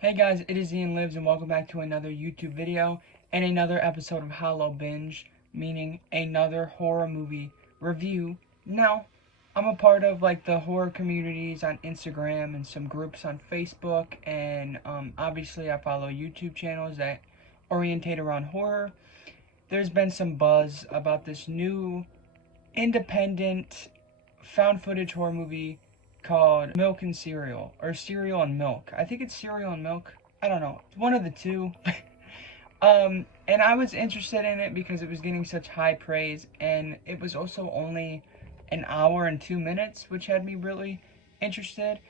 Hey guys, it is Ian Lives and welcome back to another YouTube video and another episode of Hollow Binge, meaning another horror movie review. Now, I'm a part of the horror communities on Instagram and some groups on Facebook, and obviously I follow YouTube channels that orientate around horror. There's been some buzz about this new independent found footage horror movie called Milk and Cereal, or Cereal and Milk. I think it's Cereal and Milk. I don't know. It's one of the two. And I was interested in it because it was getting such high praise, and it was also only an hour and 2 minutes, which had me really interested.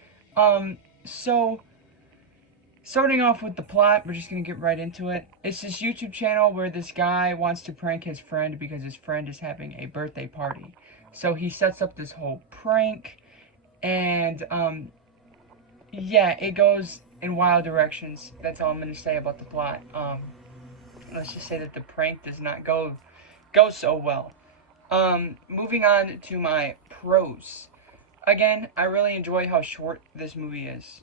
So starting off with the plot, we're just gonna get right into it. It's this YouTube channel where this guy wants to prank his friend because his friend is having a birthday party. So he sets up this whole prank, and yeah, it goes in wild directions. That's all I'm gonna say about the plot. Let's just say that the prank does not go so well. Moving on to my pros. Again, I really enjoy how short this movie is.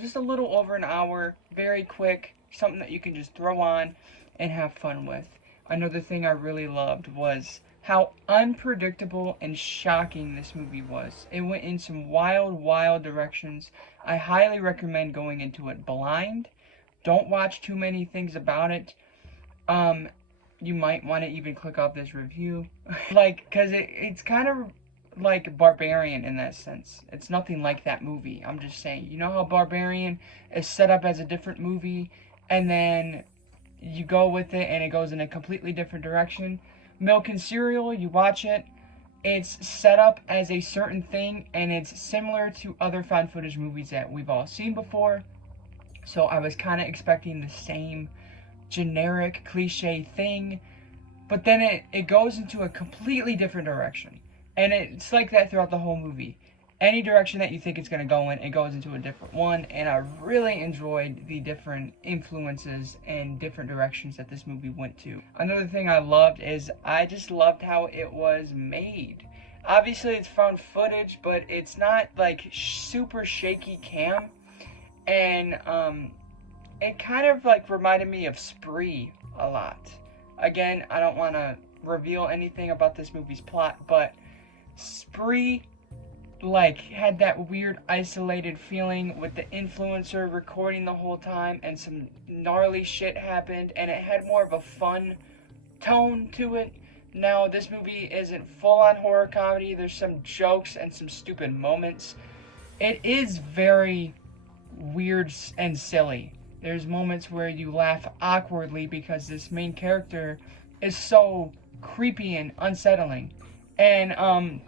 Just a little over an hour, very quick, something that you can just throw on and have fun with. Another thing I really loved was how unpredictable and shocking this movie was. It went in some wild directions. I highly recommend going into it blind. Don't watch too many things about it. You might want to even click off this review. Cause it's kind of like Barbarian in that sense. It's nothing like that movie. I'm just saying, you know how Barbarian is set up as a different movie, and then you go with it and it goes in a completely different direction? Milk and Cereal, you watch it, it's set up as a certain thing, and it's similar to other found footage movies that we've all seen before. So I was kind of expecting the same generic cliche thing, but then it goes into a completely different direction. And it's like that throughout the whole movie. Any direction that you think it's going to go in, it goes into a different one. And I really enjoyed the different influences and different directions that this movie went to. Another thing I loved is I just loved how it was made. Obviously, it's found footage, but it's not like super shaky cam. And it kind of reminded me of Spree a lot. Again, I don't want to reveal anything about this movie's plot, but Spree had that weird isolated feeling with the influencer recording the whole time, and some gnarly shit happened, and it had more of a fun tone to it. Now, this movie isn't full-on horror comedy. There's some jokes and some stupid moments. It is very weird and silly. There's moments where you laugh awkwardly because this main character is so creepy and unsettling. And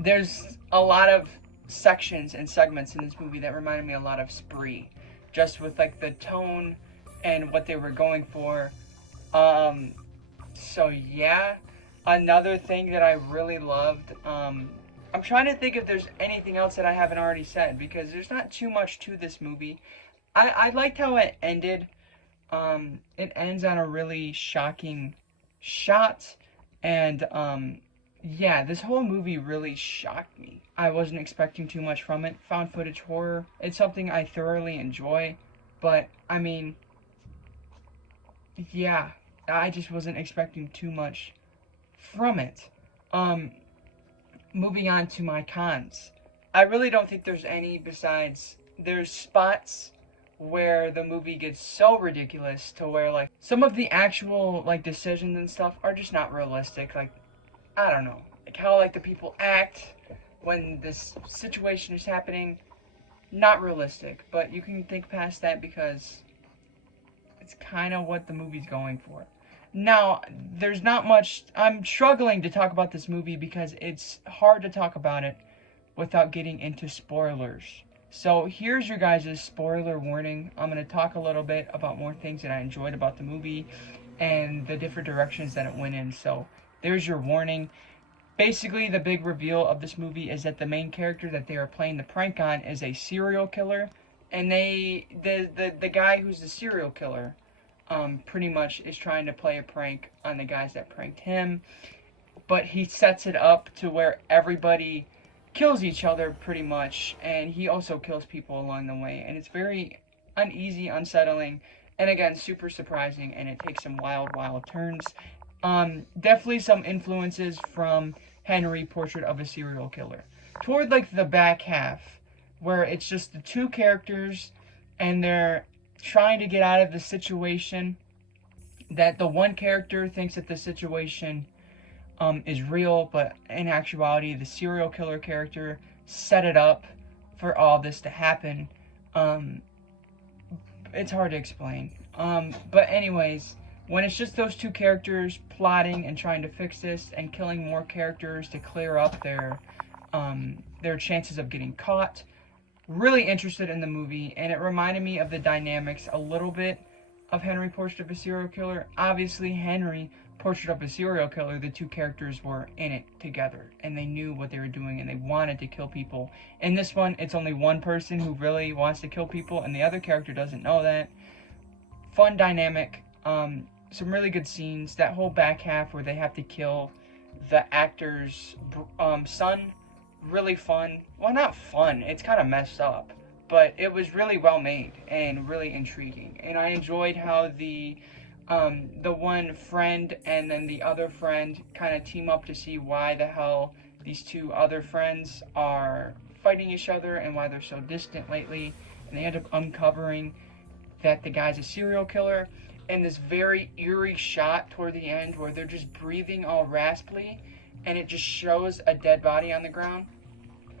there's a lot of sections and segments in this movie that reminded me a lot of Spree, just with the tone and what they were going for. So yeah, another thing that I really loved. I'm trying to think if there's anything else that I haven't already said, because there's not too much to this movie. I liked how it ended. It ends on a really shocking shot, and yeah, this whole movie really shocked me. I wasn't expecting too much from it. Found footage horror, it's something I thoroughly enjoy, but I mean, yeah, I just wasn't expecting too much from it. Moving on to my cons. I really don't think there's any, besides there's spots where the movie gets so ridiculous to where some of the actual decisions and stuff are just not realistic. I don't know, how the people act when this situation is happening, not realistic. But you can think past that because it's kind of what the movie's going for. Now, there's not much. I'm struggling to talk about this movie because it's hard to talk about it without getting into spoilers. So here's your guys' spoiler warning. I'm going to talk a little bit about more things that I enjoyed about the movie and the different directions that it went in. So there's your warning. Basically, the big reveal of this movie is that the main character that they are playing the prank on is a serial killer. And the guy who's the serial killer pretty much is trying to play a prank on the guys that pranked him. But he sets it up to where everybody kills each other pretty much, and he also kills people along the way, and it's very uneasy, unsettling, and again, super surprising, and it takes some wild, wild turns. Definitely some influences from Henry, Portrait of a Serial Killer. Toward like the back half, where it's just the two characters, and they're trying to get out of the situation. That the one character thinks that the situation is real, but in actuality, the serial killer character set it up for all this to happen. Um, it's hard to explain. But anyways, when it's just those two characters plotting and trying to fix this and killing more characters to clear up their chances of getting caught, really interested in the movie, and it reminded me of the dynamics a little bit of Henry, Portrait of a Serial Killer. Obviously, Henry, Portrait of a Serial Killer, the two characters were in it together, and they knew what they were doing, and they wanted to kill people. In this one, it's only one person who really wants to kill people, and the other character doesn't know that. Fun dynamic, some really good scenes. That whole back half where they have to kill the actor's son, really fun. Well, not fun, it's kind of messed up, but it was really well made and really intriguing. And I enjoyed how the one friend and then the other friend kind of team up to see why the hell these two other friends are fighting each other and why they're so distant lately. And they end up uncovering that the guy's a serial killer. And this very eerie shot toward the end where they're just breathing all raspily, and it just shows a dead body on the ground,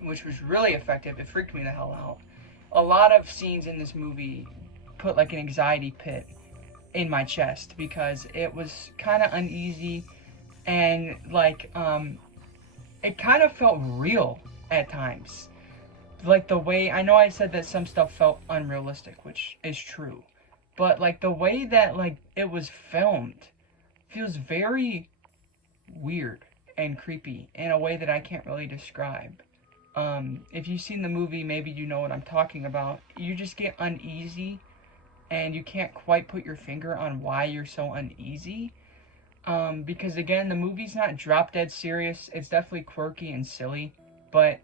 which was really effective. It freaked me the hell out. A lot of scenes in this movie put like an anxiety pit in my chest because it was kind of uneasy, and like it kind of felt real at times. Like the way, I know I said that some stuff felt unrealistic, which is true, but like the way that like it was filmed feels very weird and creepy in a way that I can't really describe. If you've seen the movie, maybe you know what I'm talking about. You just get uneasy, and you can't quite put your finger on why you're so uneasy. Because again, the movie's not drop dead serious. It's definitely quirky and silly, but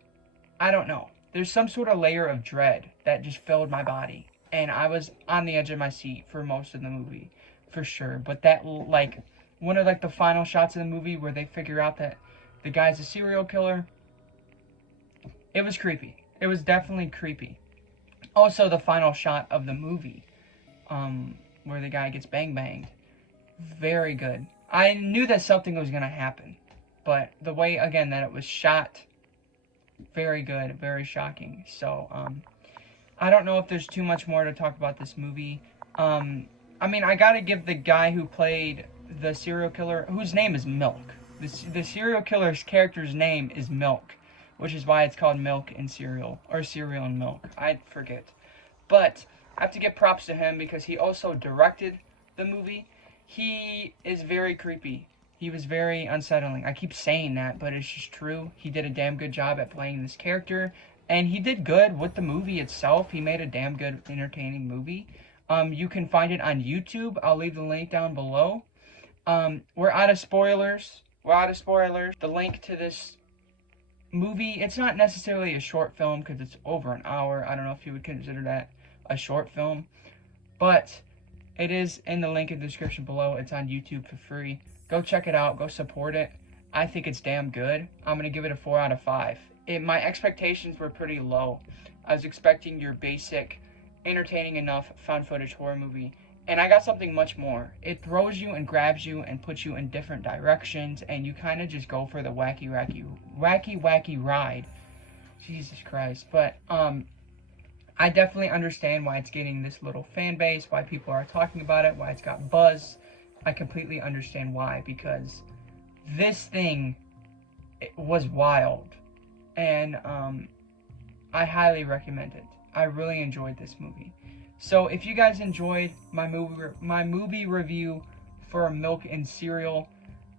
I don't know. There's some sort of layer of dread that just filled my body, and I was on the edge of my seat for most of the movie, for sure. But that, like, one of like the final shots of the movie where they figure out that the guy's a serial killer, it was creepy. It was definitely creepy. Also, the final shot of the movie, where the guy gets banged, very good. I knew that something was gonna happen, but the way, again, that it was shot, very good, very shocking. So, I don't know if there's too much more to talk about this movie. I mean, I gotta give the guy who played the serial killer, whose name is Milk. The serial killer's character's name is Milk, which is why it's called Milk and Cereal, or Cereal and Milk. I forget. But I have to give props to him because he also directed the movie. He is very creepy. He was very unsettling. I keep saying that, but it's just true. He did a damn good job at playing this character, and he did good with the movie itself. He made a damn good, entertaining movie. You can find it on YouTube. I'll leave the link down below. We're out of spoilers. The link to this movie, it's not necessarily a short film because it's over an hour. I don't know if you would consider that a short film, but it is in the link in the description below. It's on YouTube for free. Go check it out. Go support it. I think it's damn good. I'm going to give it a 4 out of 5. My expectations were pretty low. I was expecting your basic, entertaining enough found footage horror movie, and I got something much more. It throws you and grabs you and puts you in different directions, and you kind of just go for the wacky ride. Jesus Christ. But I definitely understand why it's getting this little fan base, why people are talking about it, why it's got buzz. I completely understand why, because this thing was wild, and I highly recommend it. I really enjoyed this movie. So if you guys enjoyed my movie review for Milk and Cereal,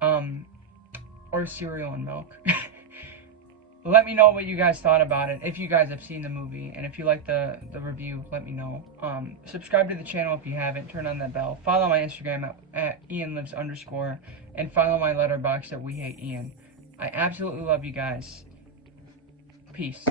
or Cereal and Milk, let me know what you guys thought about it, if you guys have seen the movie, and if you like the review, let me know. Subscribe to the channel if you haven't, turn on that bell, follow my Instagram at ianlives_, and follow my Letterboxd at wehateian. I absolutely love you guys. Peace.